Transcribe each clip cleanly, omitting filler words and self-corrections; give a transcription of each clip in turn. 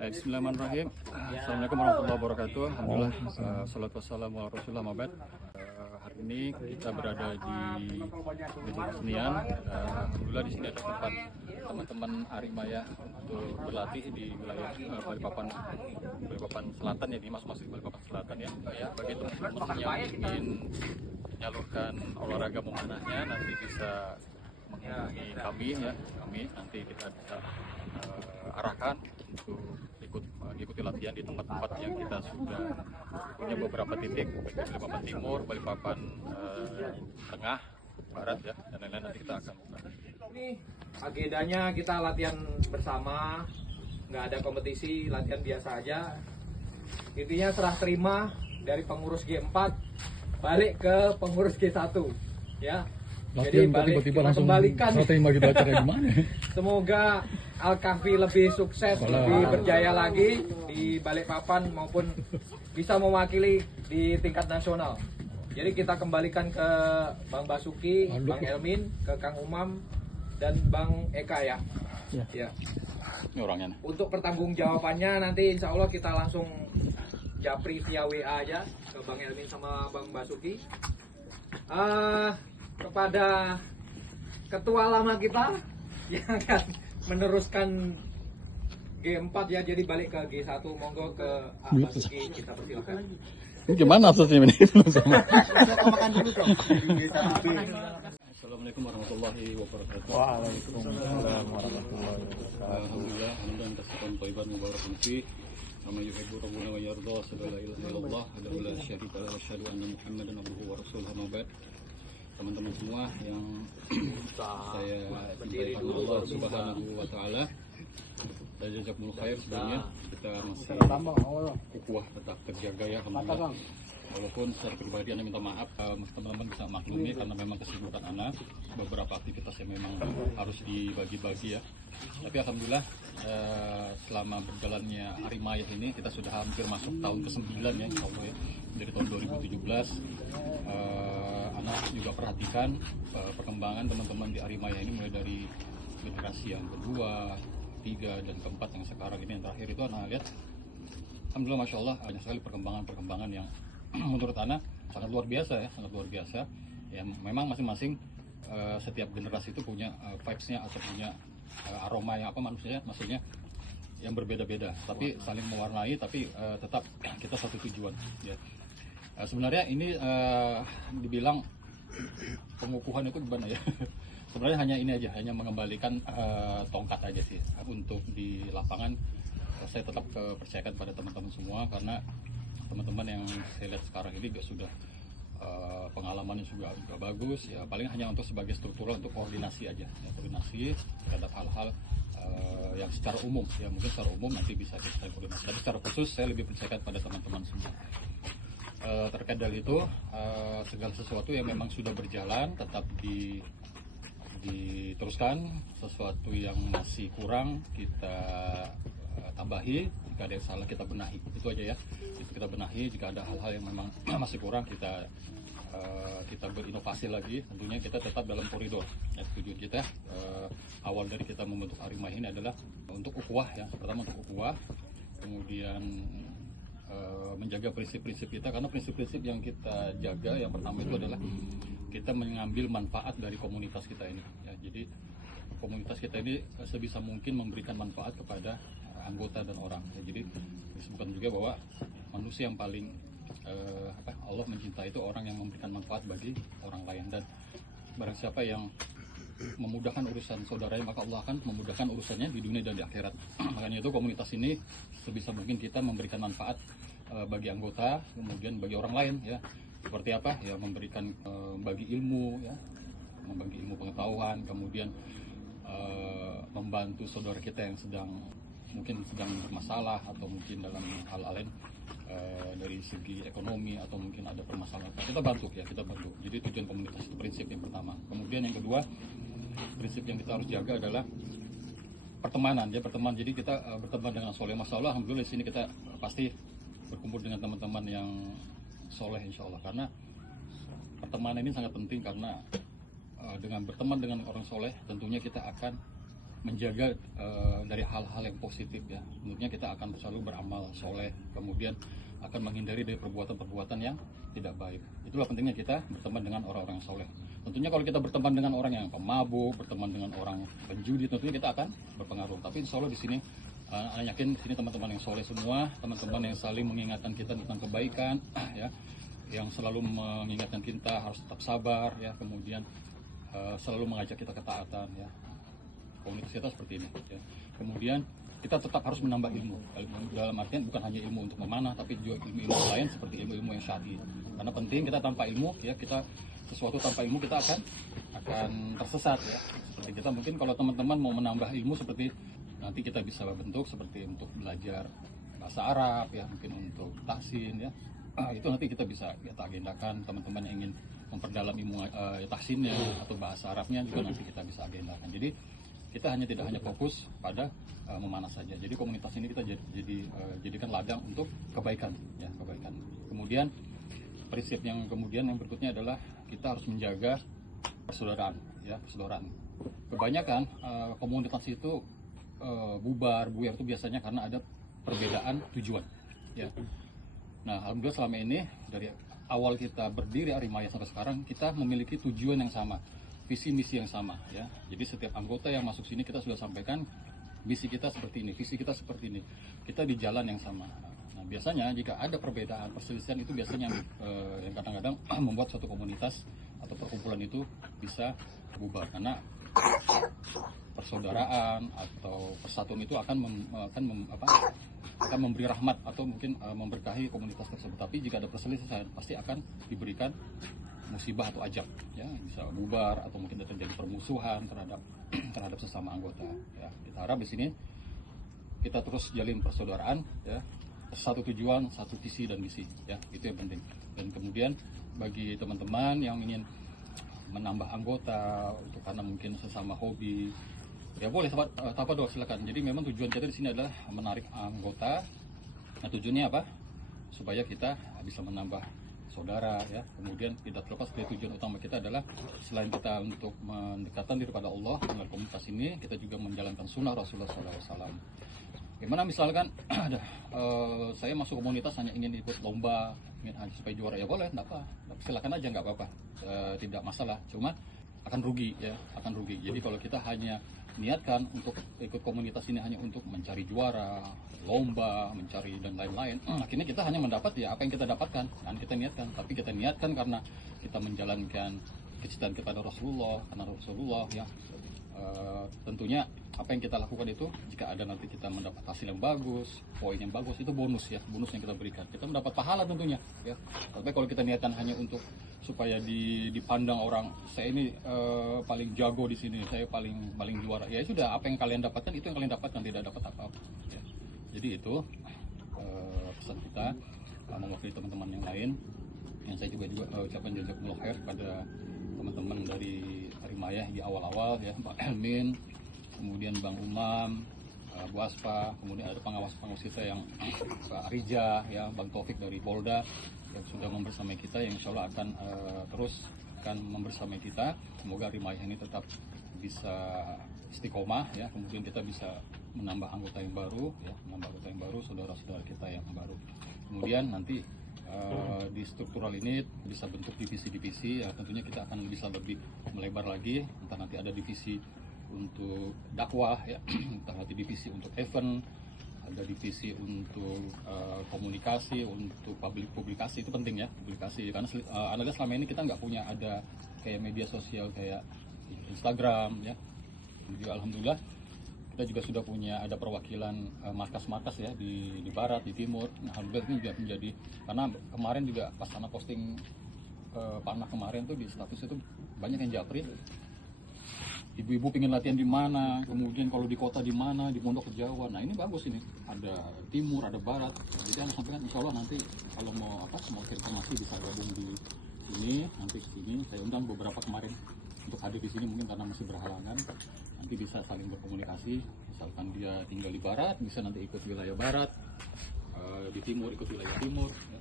Bismillahirrahmanirrahim. Assalamualaikum warahmatullahi wabarakatuh. Alhamdulillah, salatu wassalamu ala rasulillah mabad. Hari ini kita berada di gedung kesenian. Alhamdulillah di sini ada tempat teman-teman Arimaya untuk berlatih di wilayah Balikpapan Selatan ya, di masuk di Balikpapan Selatan ya. Bagi teman-teman yang ingin menyalurkan olahraga memanahnya nanti bisa menghubungi kami ya. Kami nanti kita bisa arahkan untuk mengikuti latihan di tempat-tempat yang kita sudah punya beberapa titik, baik di Balikpapan Timur, Balikpapan Tengah, Barat ya, dan lain-lain nanti kita akan buka. Ini agendanya kita latihan bersama, nggak ada kompetisi, latihan biasa aja. Intinya serah terima dari pengurus G4 balik ke pengurus G1 ya. Latihan Jadi tiba-tiba langsung kembalikan. serah terima gitu acara gimana? Semoga Al-Kahfi lebih sukses, lebih berjaya lagi di Balikpapan maupun bisa mewakili di tingkat nasional. Jadi kita kembalikan ke Bang Basuki, Bang Elmin, ke Kang Umam, dan Bang Eka ya. Ya. Ini orangnya. Untuk pertanggungjawabannya nanti insya Allah kita langsung japri via WA aja ke Bang Elmin sama Bang Basuki. Kepada ketua lama kita yang akan meneruskan G4 ya, jadi balik ke G1, monggo ke Basuki, kita persilakan. Ini gimana aksesnya ini? Assalamualaikum warahmatullahi wabarakatuh. Waalaikumsalam warahmatullahi wabarakatuh. Alhamdulillah, hamdan katsiran thayyiban mubarakan fi. Kama yuhibbu rabbuna wa yarda, la ilaha illallah, la syarika lahu, wa asyhadu anna Muhammadan abduhu wa rasuluhu, amma ba'd. Teman-teman semua yang saya cintai Allah Subhanahu wa taala, dan jazakumullah khair. Sebenarnya kita masih ukhuwah tetap terjaga ya, alhamdulillah. Walaupun secara pribadi Anda minta maaf, teman-teman bisa maklumi karena memang kesibukan Anda, beberapa aktivitas yang memang harus dibagi-bagi ya. Tapi alhamdulillah selama berjalannya Arimaya ini kita sudah hampir masuk tahun ke-9 ya, insya Allah ya. Dari tahun 2017 Anda juga perhatikan perkembangan teman-teman di Arimaya ini, mulai dari generasi yang kedua, ketiga, dan keempat yang sekarang ini yang terakhir itu Anda lihat, alhamdulillah masya Allah banyak sekali perkembangan yang menurut Ana sangat luar biasa ya, sangat luar biasa ya. Memang masing-masing setiap generasi itu punya vibes-nya atau punya aroma yang maksudnya yang berbeda-beda, tapi saling mewarnai, tapi tetap kita satu tujuan ya. Sebenarnya ini dibilang pengukuhan itu gimana ya? Sebenarnya hanya ini aja, hanya mengembalikan tongkat aja sih. Untuk di lapangan saya tetap percayakan pada teman-teman semua, karena teman-teman yang saya lihat sekarang ini juga sudah pengalamannya juga bagus ya. Paling hanya untuk sebagai struktural, untuk koordinasi aja ya, koordinasi terhadap hal-hal yang secara umum ya, mungkin secara umum nanti bisa kita koordinasi, tapi secara khusus saya lebih percayakan pada teman-teman semua. Terkait dari itu, segala sesuatu yang memang sudah berjalan tetap diteruskan, sesuatu yang masih kurang kita tambahi, jika ada yang salah kita benahi, itu aja ya. Itu kita benahi, jika ada hal-hal yang memang masih kurang kita berinovasi lagi. Tentunya kita tetap dalam koridor ya. Tujuan kita awal dari kita membentuk Arimaya ini adalah untuk ukhuwah ya, pertama untuk ukhuwah, kemudian menjaga prinsip-prinsip kita, karena prinsip-prinsip yang kita jaga yang pertama itu adalah kita mengambil manfaat dari komunitas kita ini ya. Jadi komunitas kita ini sebisa mungkin memberikan manfaat kepada anggota dan orang ya. Jadi disebutkan juga bahwa manusia yang paling Allah mencintai itu orang yang memberikan manfaat bagi orang lain, dan barang siapa yang memudahkan urusan saudaranya maka Allah akan memudahkan urusannya di dunia dan di akhirat. Makanya itu komunitas ini sebisa mungkin kita memberikan manfaat bagi anggota, kemudian bagi orang lain ya. Seperti apa ya, memberikan bagi ilmu ya, membagi ilmu pengetahuan, kemudian membantu saudara kita yang mungkin sedang bermasalah, atau mungkin dalam hal lain dari segi ekonomi, atau mungkin ada permasalahan, kita bantu ya, kita bantu. Jadi tujuan komunitas itu prinsip yang pertama. Kemudian yang kedua, prinsip yang kita harus jaga adalah pertemanan ya, pertemanan. Jadi kita berteman dengan soleh. Masalah alhamdulillah di sini kita pasti berkumpul dengan teman-teman yang soleh insya Allah, karena pertemanan ini sangat penting, karena dengan berteman dengan orang soleh tentunya kita akan menjaga dari hal-hal yang positif ya. Tentunya kita akan selalu beramal soleh, kemudian akan menghindari dari perbuatan-perbuatan yang tidak baik. Itulah pentingnya kita berteman dengan orang-orang yang soleh. Tentunya kalau kita berteman dengan orang yang pemabuk, berteman dengan orang penjudi, tentunya kita akan berpengaruh. Tapi insya Allah di sini, saya yakin di sini teman-teman yang soleh semua, teman-teman yang saling mengingatkan kita tentang kebaikan, ya, yang selalu mengingatkan kita harus tetap sabar, ya, kemudian selalu mengajak kita ketaatan, ya. Komunitas kita seperti ini, ya. Kemudian kita tetap harus menambah ilmu, dalam artian bukan hanya ilmu untuk memanah, tapi juga ilmu-ilmu lain seperti ilmu-ilmu yang syar'i. Karena penting kita tanpa ilmu, ya, kita sesuatu tanpa ilmu kita akan tersesat, ya. Seperti kita mungkin kalau teman-teman mau menambah ilmu seperti nanti kita bisa bentuk seperti untuk belajar bahasa Arab, ya, mungkin untuk tahsin, ya. Itu nanti kita bisa kita agendakan. Teman-teman yang ingin memperdalam ilmu tahsinnya atau bahasa Arabnya juga nanti kita bisa agendakan. Jadi kita tidak hanya fokus pada memanah saja. Jadi komunitas ini kita jadikan ladang untuk kebaikan, ya, kebaikan. Kemudian prinsip yang berikutnya adalah kita harus menjaga persaudaraan, ya, persaudaraan. Kebanyakan komunitas itu buyar itu biasanya karena ada perbedaan tujuan, ya. Nah, alhamdulillah selama ini dari awal kita berdiri Arimaya sampai sekarang kita memiliki tujuan yang sama, visi misi yang sama, ya. Jadi setiap anggota yang masuk sini kita sudah sampaikan misi kita seperti ini, visi kita seperti ini. Kita di jalan yang sama. Nah, biasanya jika ada perbedaan, perselisihan itu biasanya yang kadang-kadang membuat suatu komunitas atau perkumpulan itu bisa bubar karena persaudaraan atau persatuan itu akan memberi rahmat atau mungkin memberkahi komunitas tersebut. Tapi jika ada perselisihan pasti akan diberikan musibah atau ajab, ya, bisa bubar atau mungkin terjadi permusuhan terhadap sesama anggota, ya. Kita harap di sini kita terus jalin persaudaraan, ya, satu tujuan, satu visi dan misi, ya, itu yang penting. Dan kemudian bagi teman-teman yang ingin menambah anggota untuk karena mungkin sesama hobi, ya boleh tafadol silakan. Jadi memang tujuan kita di sini adalah menarik anggota. Nah, tujuannya apa? Supaya kita bisa menambah saudara, ya. Kemudian tidak terlepas dari tujuan utama kita adalah selain kita untuk mendekatkan diri kepada Allah melalui komunitas ini, kita juga menjalankan sunnah Rasulullah SAW. Gimana misalkan saya masuk komunitas hanya ingin ikut lomba, ingin hanya supaya juara, ya boleh, enggak apa, silakan aja, nggak apa-apa, tidak masalah. Cuma akan rugi, ya, akan rugi. Jadi kalau kita hanya niatkan untuk ikut komunitas ini hanya untuk mencari juara, lomba, mencari dan lain-lain, akhirnya kita hanya mendapat ya apa yang kita dapatkan dan kita niatkan. Tapi kita niatkan karena kita menjalankan kecintaan kepada Rasulullah, karena Rasulullah, ya, tentunya apa yang kita lakukan itu jika ada nanti kita mendapat hasil yang bagus, poin yang bagus, itu bonus, ya, bonus yang kita berikan. Kita mendapat pahala tentunya, ya. Tapi kalau kita niatkan hanya untuk supaya dipandang orang, saya ini paling jago di sini, saya paling juara, ya sudah, apa yang kalian dapatkan itu yang kalian dapatkan, tidak dapat apa-apa, ya. Jadi itu pesan kita mewakili teman-teman yang lain, yang saya juga ucapkan jazakumullah khair kepada teman-teman dari Arimaya di awal-awal, ya, Bang Elmin, kemudian Bang Umam, Bu Aspa, kemudian ada pengawas-pengawas kita yang Pak Rija, ya, Bang Taufik dari Polda yang sudah membersamai kita, yang insya Allah akan terus membersamai kita. Semoga Arimaya ini tetap bisa istiqomah, ya, kemudian kita bisa menambah anggota yang baru, ya, saudara-saudara kita yang baru. Kemudian nanti di struktural ini bisa bentuk divisi-divisi, ya, tentunya kita akan bisa lebih melebar lagi. Entah nanti ada divisi untuk dakwah, ya, entah nanti divisi untuk event, ada divisi untuk komunikasi, untuk publikasi. Itu penting, ya, publikasi, karena anda selama ini kita nggak punya ada kayak media sosial kayak Instagram, ya. Juga alhamdulillah kita juga sudah punya ada perwakilan markas-markas, ya, di barat, di timur. Nah, alhamdulillah ini juga menjadi, karena kemarin juga pas anak posting panah kemarin tuh di status itu banyak yang japri, ibu-ibu pengen latihan di mana, kemudian kalau di kota di mana, di Pondok Jawa. Nah, ini bagus, ini ada timur, ada barat. Jadi anda sampaikan insya Allah nanti kalau mau informasi bisa gabung di sini, nanti sini saya undang beberapa kemarin untuk hadir di sini, mungkin karena masih berhalangan. Nanti bisa saling berkomunikasi, misalkan dia tinggal di barat bisa nanti ikut wilayah barat, di timur ikut wilayah timur, ya.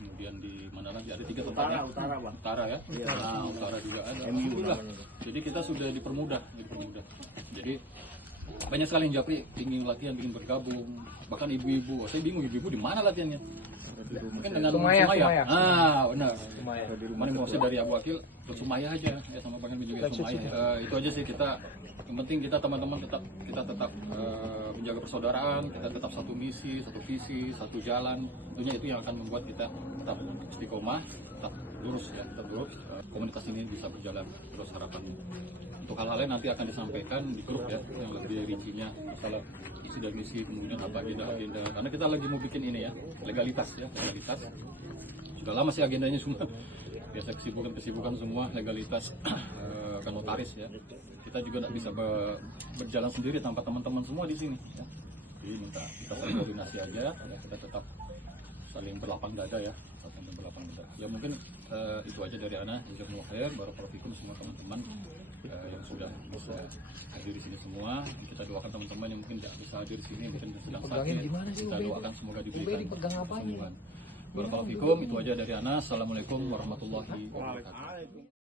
Kemudian di mana lagi ada 3 tempat, ya. Utara, ya, nah, utara juga ada. Alhamdulillah. Jadi kita sudah dipermudah. Jadi banyak sekali yang japri ingin latihan, ingin bergabung, bahkan ibu-ibu. Saya bingung ibu-ibu di mana latihannya. Mungkin dengan Sumaya. benar. Sumaya. Kemarin mau dari Abu Akil bersumaya aja ya, sama Bang Helmi juga sumaya. Itu aja sih kita. Yang penting kita teman-teman tetap menjaga persaudaraan, kita tetap satu misi, satu visi, satu jalan. Tentunya itu yang akan membuat kita tetap istiqomah, tetap lurus ya, tetap lurus. Komunitas ini bisa berjalan terus harapannya. Untuk hal-hal lain nanti akan disampaikan di grup ya, yang lebih rincinya masalah isi dan misi, kemudian apa agenda. Karena kita lagi mau bikin ini ya, legalitas. Sudah lama sih agendanya semua. Biasa kesibukan semua, legalitas kan notaris ya. Kita juga tidak bisa berjalan sendiri tanpa teman-teman semua di sini. Ya. Jadi minta kita saling koordinasi aja, kita tetap saling berlapang dada ya, Ya mungkin itu aja dari Ana. Jazakumullah khair, barakallahu fikum semua teman-teman yang sudah bisa hadir di sini semua. Kita doakan teman-teman yang mungkin tidak bisa hadir di sini, mungkin sedang sakit. Kita doakan semoga diberikan kesembuhan. Barakallahu fikum, itu aja dari Ana. Assalamualaikum warahmatullahi wabarakatuh.